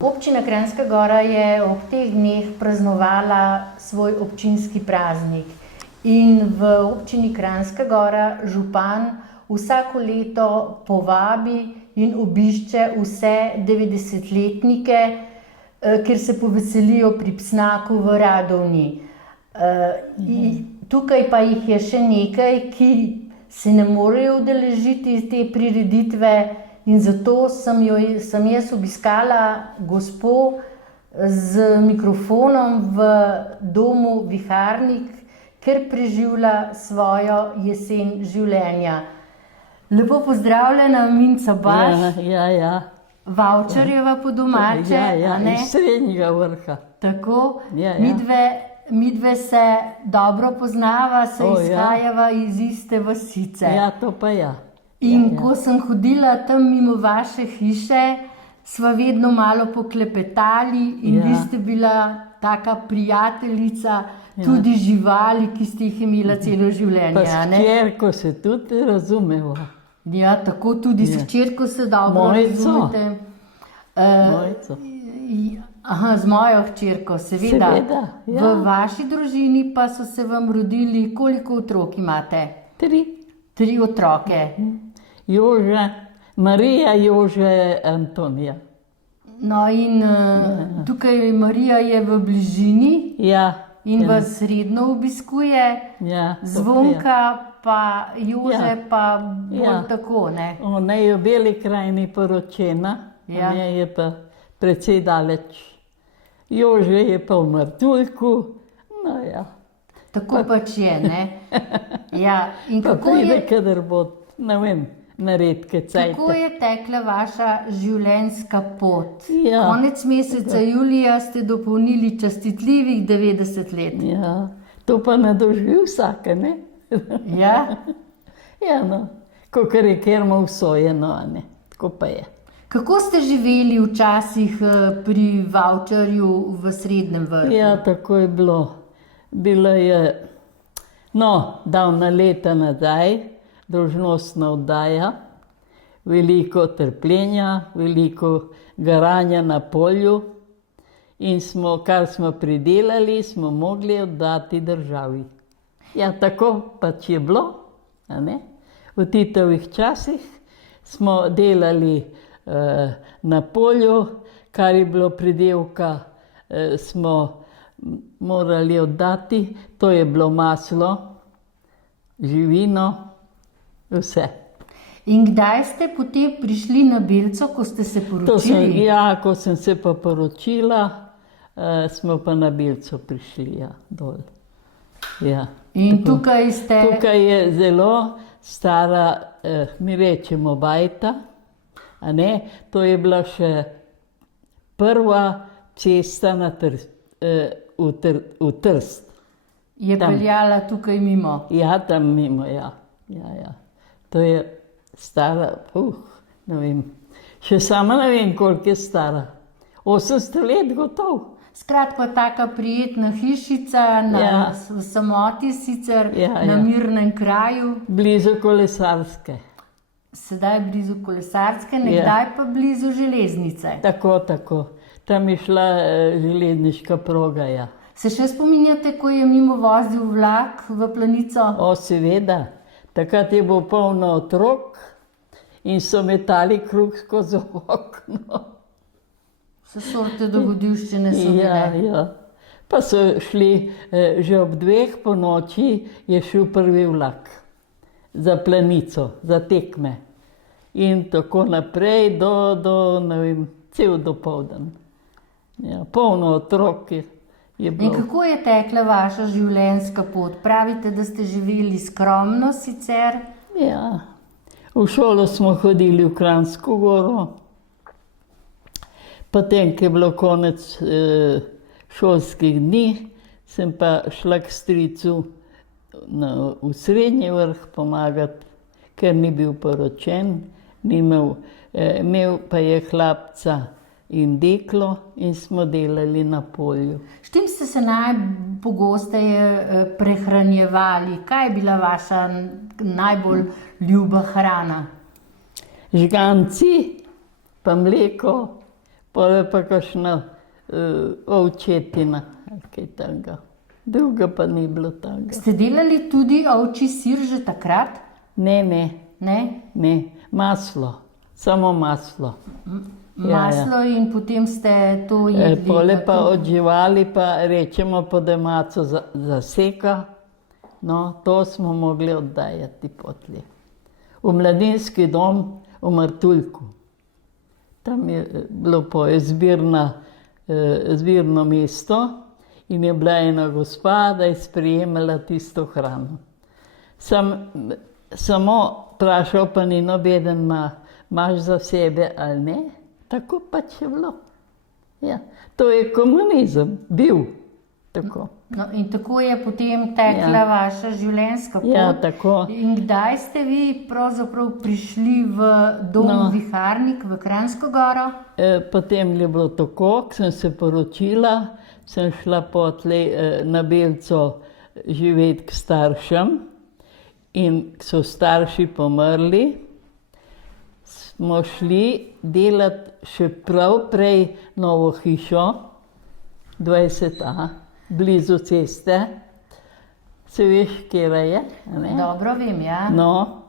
Občina Kranjska Gora je ob teh dneh praznovala svoj občinski praznik. In v občini Kranjska Gora župan vsako leto povabi in obišče vse 90-letnike, ker se poveselijo pri Psnaku v Radovni. Tukaj pa jih je še nekaj, ki se ne morejo udeležiti te prireditve, in zato sem jaz obiskala gospo z mikrofonom v domu Viharnik, ker preživlja svojo jesen življenja. Lepo pozdravljena, Minca Baš. Ja. Vavčarjeva po domače. Ja, iz Srednjega Vrha. Tako, Ja. midve se dobro poznava, se izhajava iz iste vasice. Ja, to pa ja. In ko sem hodila tam mimo vaše hiše, sva vedno malo poklepetali in vi ste bila taka prijateljica, tudi živali, ki ste jih imela celo življenje. Pa s hčerko se tudi razumeva. Ja, tako tudi s hčerko se dobro razumete. Mojco. Aha, z mojo hčerko, seveda. Seveda, ja. V vaši družini pa so se vam rodili, koliko otrok imate? 3. 3 otroke. Jože, Marija, Jože, Antonija. No in tukaj Marija je v bližini in vas redno obiskuje. Zvonka pa Jože pa bolj tako, ne? Ona je v Beli krajini poročena, ona je pa precej daleč. Jože je pa v Martuljku, no ja. Tako pač je, ne? Ja, in Pa kako pride, je... kadar bo, ne vem, na redke cajte. Kako je tekla vaša življenjska pot? Ja. Konec meseca julija ste dopolnili častitljivih 90 let. Ja, to pa ne doživi vsake, ne? Ja? Ja, no, kakor je kermo usojeno, a ne, tako pa je. Kako ste živeli včasih pri Vavčarju v Srednjem Vrhu? Ja, tako je bilo. Bila je, no, davna leta nazaj, dolžnostna oddaja, veliko trpljenja, veliko garanja na polju in kar smo pridelali, smo mogli oddati državi. Ja, tako pač je bilo, a ne? V Titovih časih smo delali na polju, kar je bilo pridelka, smo morali oddati, to je bilo maslo, živino, vse. In kdaj ste potem prišli na Belco, ko ste se poročili? Ko sem se pa poročila, smo pa na Belco prišli, dol. Ja. In tukaj ste... Tukaj je zelo stara, mi rečemo bajta, a ne? To je bila še prva cesta v Trst. Je peljala tukaj mimo? Ja, tam mimo, ja. To je stara, ne vem. Še sama ne vem, koliko je stara. 800 let gotov. Skratka, taka prijetna hišica, v samoti sicer, na mirnem kraju. Blizu Kolesarske. Sedaj blizu Kolesarske, nekdaj pa blizu železnice. Tako. Tam je šla železniška proga, ja. Se še spominjate, ko je mimo vozil vlak v Planico? Seveda. Takrat je bilo polno otrok in so metali kruh skozi okno. Vse sorte dogodivščine so bile. Ja. Pa so šli, že ob 2 po noči je šel prvi vlak za Planico, za tekme. In tako naprej do ne vem, cel dopoldan. Ja, polno otrok je bilo. In kako je tekla vaša življenjska pot? Pravite, da ste živeli skromno sicer? Ja, v šolo smo hodili v Kranjsko Goro. Potem, ko je bilo konec šolskih dni, sem pa šla k stricu v Srednji Vrh pomagati, ker ni bil poročen, imel pa je hlapca in deklo in smo delali na polju. S čim ste se najpogosteje prehranjevali? Kaj je bila vaša najbolj ljuba hrana? Žganci, pa mleko, Pol je pa kakšna ovčetina, ali kaj takega. Druga pa ni bilo takega. Ste delali tudi ovčji sir že takrat? Ne, Ne? maslo, samo maslo. Maslo in potem ste to jedli? Pole pa kako? od živali pa rečemo po domačo zaseka, no, to smo mogli oddajati potlej. V mladinski dom v Martuljku. Tam je bilo zbirno mesto in je bila ena gospa, da je sprejemala tisto hrano. Samo vprašal pa ni nobeden, imaš za sebe ali ne, tako pač je bilo. Ja, to je komunizem, bil tako. No, in tako je potem tekla vaša življenjska pot. Ja, tako. In kdaj ste vi pravzaprav prišli v dom Viharnik v Kranjsko Goro? Potem je bilo tako, ko sem se poročila, sem šla potlej na Belco živeti k staršem in ko so starši pomrli, smo šli delati še prav prej novo hišo, 20A, blizu ceste. Se veš, kjera je? Ne? Dobro vem, ja. No,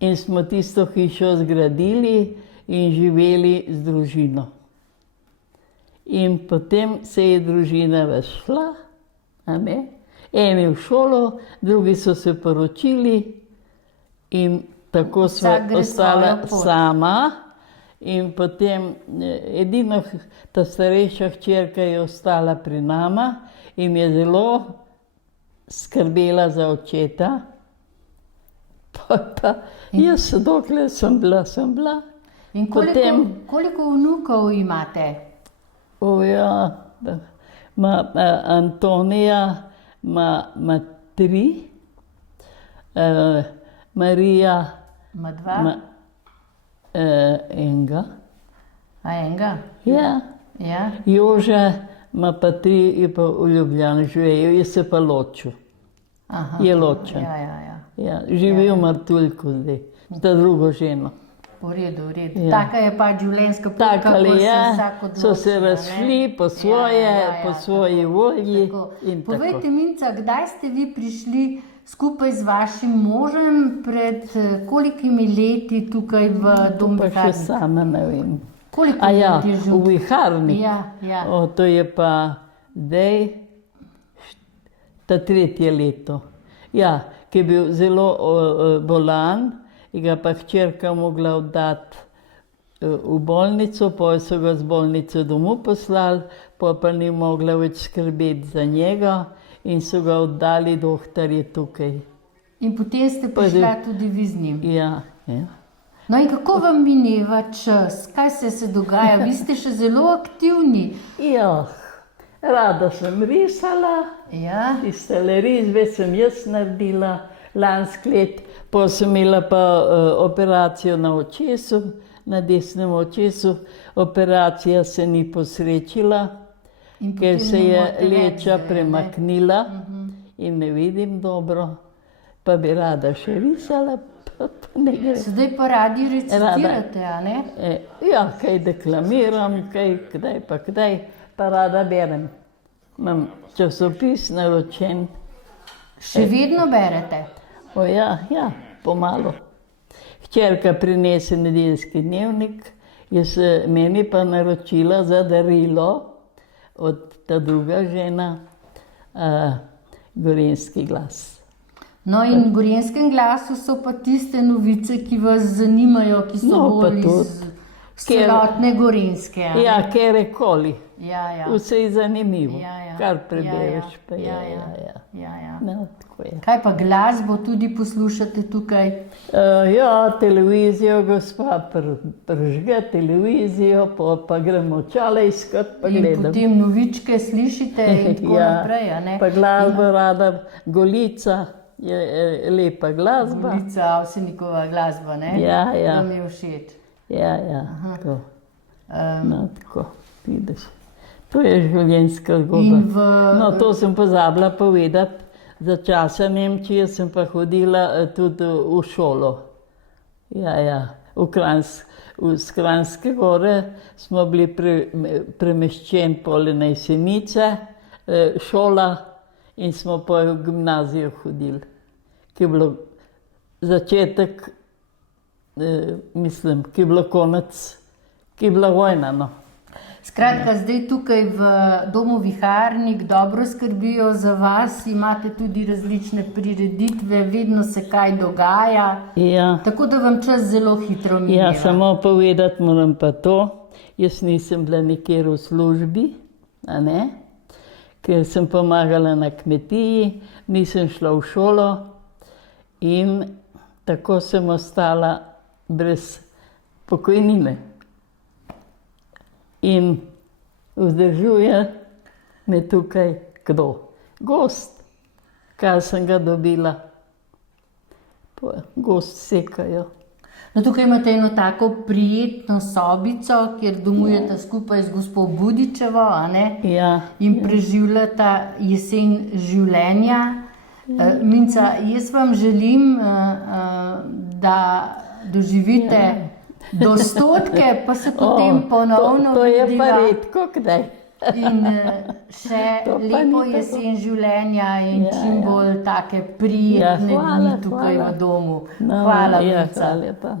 in smo tisto hišo zgradili in živeli z družino. In potem se je družina razšla, a ne? Eni v šolo, drugi so se poročili in tako sva ostala sama. In potem edino ta starejša hčerka je ostala pri nama in je zelo skrbela za očeta. Pa jaz, dokler sem bila. In koliko vnukov imate? Ja, Antonija ima 3, Marija Ma 2? enega. A enega? Ja. Ja. Jože ima pa 3, je pa v Ljubljani živijo, je se pa ločil. Aha. Je ločen. Ja, živi v Martuljku zdaj, z drugo ženo. V redu. Ja. Taka je pa življenjska pot, Tako kako se je, vsak odloči. so se razšli po svoje, po svoji volji. In povejte, tako. Minca, kdaj ste vi prišli skupaj z vašim možem, pred kolikimi leti tukaj v dom Pa še Viharnik? sama ne vem. Koliko A ja, let je že? v Viharnik. Ja. To je pa zdaj ta 3. leto. Ja, ki je bil zelo bolan, in ga pa hčerka mogla oddati v bolnico, potem so ga z bolnice domov poslali, potem pa ni mogla več skrbeti za njega in so ga oddali doktorji tukaj. In potem ste prišla tudi vi z njim. Ja. No in kako vam mineva čas? Kaj se dogaja? Vi ste še zelo aktivni. Ja, rada sem risala, Ja. tiste risbe sem jaz naredila lansko let, potem sem imela pa operacijo na očesu, na desnem očesu. Operacija se ni posrečila, ker se je leča premaknila in ne vidim dobro, pa bi rada še risala, pa ne gre. Sedaj pa radi recitirate, a ne? Ja, kaj deklamiram, kdaj, pa rada berem. Imam časopis naročen. Še vedno berete? Ja, pomalo. Hčerka prinese nedeljski dnevnik, meni pa naročila za darilo od ta druga žena Gorenjski glas. No in v Gorenjskem glasu so pa tiste novice, ki vas zanimajo, ki so bolj iz celotne Gorenjske. Ja, kjerkoli. Ja. Vse je zanimivo, kar prebereš. Kaj pa glasbo tudi poslušate tukaj? Ja, televizijo, gospa prižge televizijo, pa gremo čale iskat, pa gledam. In potem novičke slišite in tako naprej, a ne? Pa glasbo rada, Golica je lepa glasba. Golica, Avsenikova glasba, ne? Ja. To mi je všeč. Ja, tako. Tako, vidiš. To je življenjska zgodba. No, to sem pozabila povedati. Za časa Nemčije sem pa hodila tudi v šolo. Ja. z Kranjske gore smo bili premeščeni pole na Jesenice, šola in smo pa v gimnazijo hodili, ki je bilo začetek, mislim, ki je bilo konec, ki je bila vojna, no. Skratka, zdaj tukaj v domu Viharnik dobro skrbijo za vas, imate tudi različne prireditve, vedno se kaj dogaja, Ja. tako da vam čas zelo hitro mineva. Ja, samo povedati moram pa to, jaz nisem bila nikjer v službi, a ne, ker sem pomagala na kmetiji, nisem šla v šolo in tako sem ostala brez pokojnine. In vzdržuje me tukaj kdo? Gost, kar sem ga dobila. Gost sekajo. No, tukaj imate eno tako prijetno sobico, kjer domujete skupaj z gospo Budičevo, a ne? Ja. In preživljata jesen življenja. Minca, jaz vam želim, da doživite do 100, pa se potem ponovno To je pa vidiva. redko kdaj. In še To pa ni lepo tako. jesen življenja in Ja, čim bolj take prijetne Ja, hvala, dni tukaj hvala. v domu. No, Hvala, ja, Minca. hvala lepa.